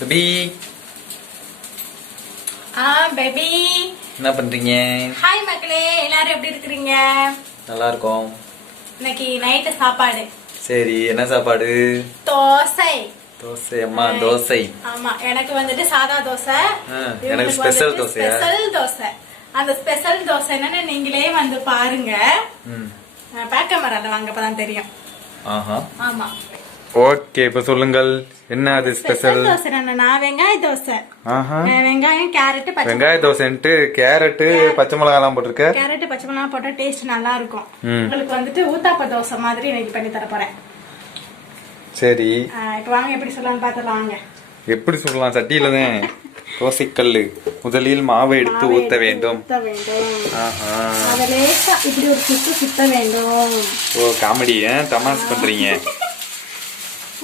Baby baby என்ன பண்றீங்க? Hi மக்களே, எல்லாரும் எப்படி இருக்கீங்க? நல்லா இருக்கோம். இன்னைக்கு நைட்டு சாப்பாடு. சரி, என்ன சாப்பாடு? தோசை. தோசை. அம்மா தோசை. ஆமா, எனக்கு வந்துட்டு சாதா தோசை. எனக்கு ஸ்பெஷல் தோசை. ஸ்பெஷல் தோசை. அந்த ஸ்பெஷல் தோசை என்னன்னு நீங்களே வந்து பாருங்க. பேக் கேமரால வாங்க, அப்பதான் தெரியும். ஆமா. ஓகே, இப்ப சொல்லுங்கள், என்ன அது ஸ்பெஷல் தோசை? என்னன்னா வெங்காய தோசை. வெங்காயம், கேரட், பச்சை. வெங்காய தோசைன்ட்டு கேரட், பச்சை மிளகாய் எல்லாம் போட்டிருக்க. கேரட், பச்சை மிளகாய் போட்டா டேஸ்ட் நல்லா இருக்கும். உங்களுக்கு வந்துட்டு ஊத்தாப்ப தோசை மாதிரி இன்னைக்கு பண்ணி தர போறேன். சரி, இப்ப வாங்க எப்படி சொல்லலாம்னு பாத்துலாம். வாங்க எப்படி சொல்லலாம். சட்டியில தான் தோசைக்கல்லு. முதலில் மாவை எடுத்து ஊத்த வேண்டும். இப்படி ஒரு சுத்த வேண்டும். ஓ, காமெடி தமாஸ் பண்றீங்க.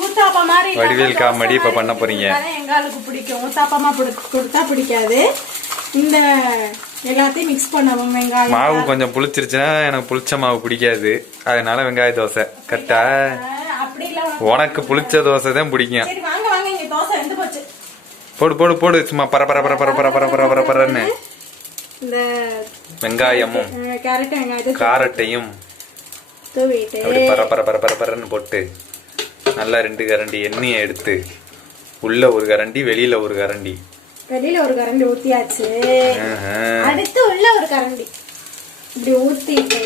ஊத்தாப்பா மாதிரி வடிவேல் காமெடி இப்ப பண்ண போறீங்க. எங்களுக்கு பிடிக்கும். ஊத்தாப்பமா கொடுத்தா பிடிக்காது. இந்த எல்லாத்தையும் மிக்ஸ் பண்ணுவோம். வெங்காயம் மாவு கொஞ்சம் புளிச்சிருச்சுன்னா எனக்கு புளிச்ச மாவு பிடிக்காது. அதனால வெங்காய தோசை கரெக்டா. உனக்கு புளிச்ச தோசை தான் பிடிக்கும். போடு போடு போடு, சும்மா பர பர பர பர பர பர பர பர பரன்னு இந்த வெங்காயமும் காரட்டையும் அப்படி பர பர பர பர பரன்னு போட்டு நல்லா 2 கரண்டி எண்ணெயை எடுத்து உள்ள ஒரு கரண்டி, வெளியில ஒரு கரண்டி. வெளியில ஒரு கரண்டி ஊத்தியாச்சு. அடுத்து உள்ள ஒரு கரண்டி இப்படி ஊத்திட்டு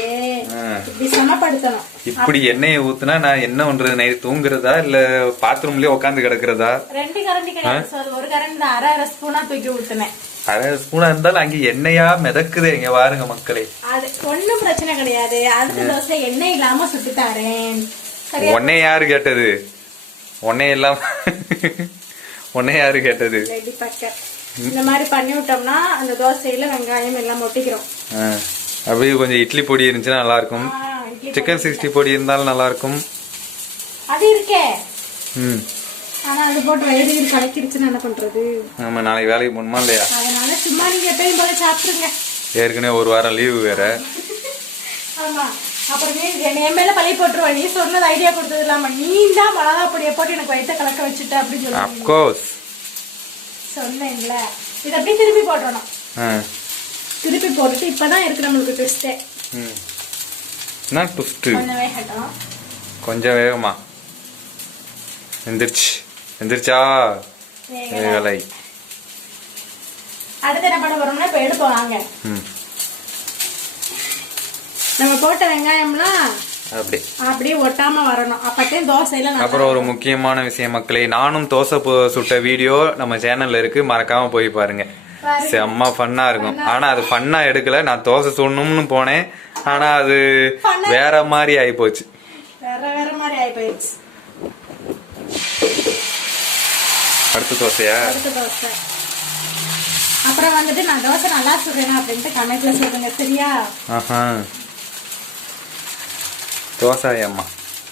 இப்படி சமப்படுத்தணும். இப்படி எண்ணெயை ஊத்துனா நான் என்ன பண்றது? நைட் தூங்குறதா இல்ல பாத்ரூம்லயே உட்காந்து கிடக்குறதா? 2 கரண்டி கிடையாது, ஒரு கரண்டி தான். அரை ஸ்பூனா தூக்கி ஊத்துனேன். அரை ஸ்பூனா இருந்தாலும் அங்க எண்ணெயா மிதக்குது. இங்க பாருங்க மக்களே, அது ஒண்ணும் பிரச்சனை கிடையாது. அடுத்த தோசை எண்ணெய் இல்லாம சுட்டு தரேன். உன்னை யாரு கேட்டது? உன்னை எல்லாம் உன்னை யாரு கேட்டது? இந்த மாதிரி பண்ணி விட்டோம்னா அந்த தோசையில வெங்காயம் எல்லாம் ஒட்டிக்கிறோம். அப்படியே கொஞ்சம் இட்லி பொடி இருந்துச்சுன்னா நல்லா இருக்கும். சிக்கன் 60 பொடி இருந்தாலும் நல்லா இருக்கும். அது இருக்கே. ஆனா அது போட்டு வயிறு கலக்கிருச்சுன்னா என்ன பண்றது? ஆமா, நாளைக்கு வேலைக்கு போகணுமா இல்லையா? அதனால சும்மா நீங்க எப்பயும் போல சாப்பிடுங்க. ஏற்கனவே ஒரு வாரம் லீவு வேற. ஆமா, அப்புறமே என் மேல பழைய போட்டுருவா. நீ சொன்னது ஐடியா கொடுத்தது இல்லாம நீ தான் மிளகா பொடியை போட்டு எனக்கு வயிற்ற கலக்க வச்சுட்ட அப்படின்னு சொல்லி சொன்னேன்ல. இது அப்படியே திருப்பி போட்டுறணும். திருப்பி போட்டுட்டு இப்பதான் இருக்கு நம்மளுக்கு ட்விஸ்டே. கொஞ்சம் வேகட்டும். கொஞ்சம் வேகமா எந்திரிச்சா வேலை. அடுத்து என்ன பண்ண போறோம்னா இப்ப எடுப்போம். வாங்க, நம்ம போட்ட வெங்காயம்லாம் அப்படியே ஒட்டாம வரணும். அப்பதான் தோசையில. அப்புறம் ஒரு முக்கியமான விஷயம் மக்களே, நானும் தோசை சுட்ட வீடியோ நம்ம சேனல்ல இருக்கு, மறக்காம போய் பாருங்க. செம்ம ஃபன்னா இருக்கும். ஆனா அது ஃபன்னா எடுக்கல. நான் தோசை சுடணும்னு போனேன், ஆனா அது வேற மாதிரி ஆயி போச்சு. வேற மாதிரி ஆயி போயிடுச்சு. அடுத்த தோசையா? அடுத்த தோசை. அப்புறம் வந்துட்டு நான் தோசை நல்லா சுடுறேன் அப்படின்ட்டு கமெண்ட்ல சொல்லுங்க, சரியா? தோசை அம்மா,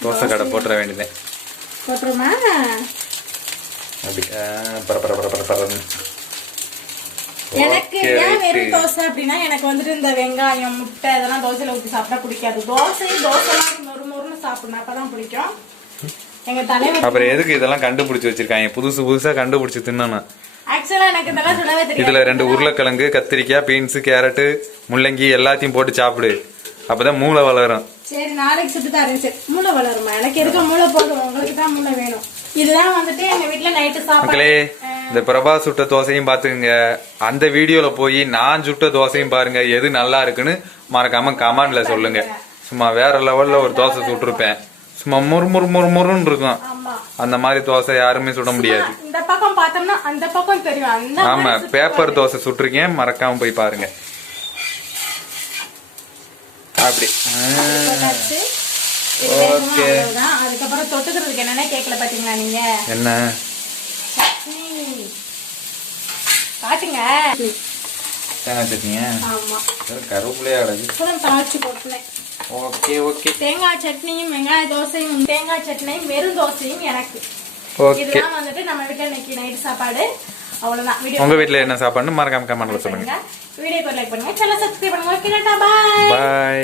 தோசை கடை போட்டுற வேண்டியதேன். போட்டுருமா? அப்படி பர பர பர பர. எனக்கு ஏன் வெறும் தோசை அப்படின்னா, எனக்கு வந்துட்டு இந்த வெங்காயம், முட்டை இதெல்லாம் தோசையில ஊற்றி சாப்பிட்டா பிடிக்காது. தோசை மொறு மொறுன்னு சாப்பிடணும், அப்பதான் பிடிக்கும். எங்க தலைவர் அப்புறம் எதுக்கு இதெல்லாம் கண்டுபிடிச்சு வச்சிருக்காங்க? புதுசா கண்டுபிடிச்சு தின்னணும். ஆக்சுவலா எனக்கு இதெல்லாம் சொல்லவே தெரியாது. இதுல 2 உருளைக்கிழங்கு, கத்திரிக்காய், பீன்ஸ், கேரட், முள்ளங்கி எல்லாத்தையும் போட்டு சாப்பிடு. அப்பதான் மூளை வளரும். சரி, நாளைக்கு சுட்டு தரேன். சரி, மூளை வளருமா? எனக்கு இருக்க மூளை போதும், உங்களுக்கு தான் மூளை வேணும். இதுதான் வந்துட்டு எங்க வீட்டுல நைட்டு சாப்பாடு. இந்த பிரபா சுட்ட தோசையும் பாத்துக்கங்க. அந்த வீடியோல போய் நான் சுட்ட தோசையும் பாருங்க. எது நல்லா இருக்குன்னு மறக்காம கமெண்ட்ல சொல்லுங்க. சும்மா வேற லெவல்ல ஒரு தோசை சுட்டிருப்பேன். சும்மா முறுன்னு இருக்கும். அந்த மாதிரி தோசை யாருமே சுட முடியாது. இந்த பக்கம் பார்த்தோம்னா அந்த பக்கம் தெரியும். ஆமா, பேப்பர் தோசை சுட்டிருக்கேன், மறக்காம போய் பாருங்க. அப்படி அதுக்கப்புறம் தொட்டுக்கிறதுக்கு என்னன்னா கேக்கல பாத்தீங்களா நீங்க? என்ன காட்டுங்க. தேங்காய் சட்னியா? ஆமா, கருவேப்பிலையா தாளிச்சு போட்டுனேன். Okay okay. தேங்காய் சட்னியும் வெங்காய தோசையும் தேங்காய் சட்னியும் வெறும் தோசையும் எனக்கு. இதெல்லாம் வந்துட்டு நம்ம வீட்டுல இன்னைக்கு நைட் சாப்பாடு. அவ்வளவுதான். உங்க வீட்டுல என்ன சாப்பாடுன்னு மறக்காம கமெண்ட்ல சொல்லுங்க. வீடியோ லைக் பண்ணுங்க, சேனலை சப்ஸ்கிரைப் பண்ணுங்க. Okay, tata, by.